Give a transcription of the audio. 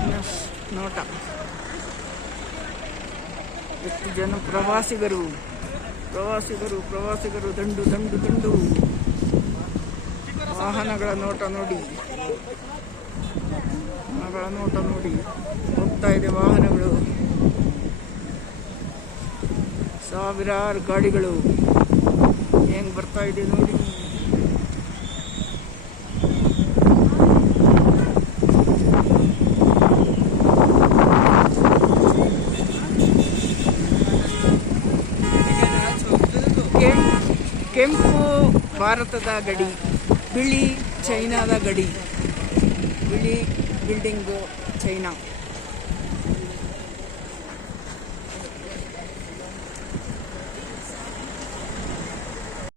Cross ನೋಟ. ಎಷ್ಟು ಜನ ಪ್ರವಾಸಿಗರು ದಂಡು ದಂಡು ದಂಡು. ವಾಹನಗಳ ನೋಟ ನೋಡಿ, ಹೋಗ್ತಾ ಇದೆ ವಾಹನಗಳು, ಸಾವಿರಾರು ಗಾಡಿಗಳು ಹೆಂಗ್ ಬರ್ತಾ ಇದೆ ನೋಡಿ. ಕೆಂಪು ಭಾರತದ ಗಡಿ, ಬಿಳಿ ಚೈನಾದ ಗಡಿ. ಬಿಳಿ ಬಿಲ್ಡಿಂಗು ಚೈನಾ.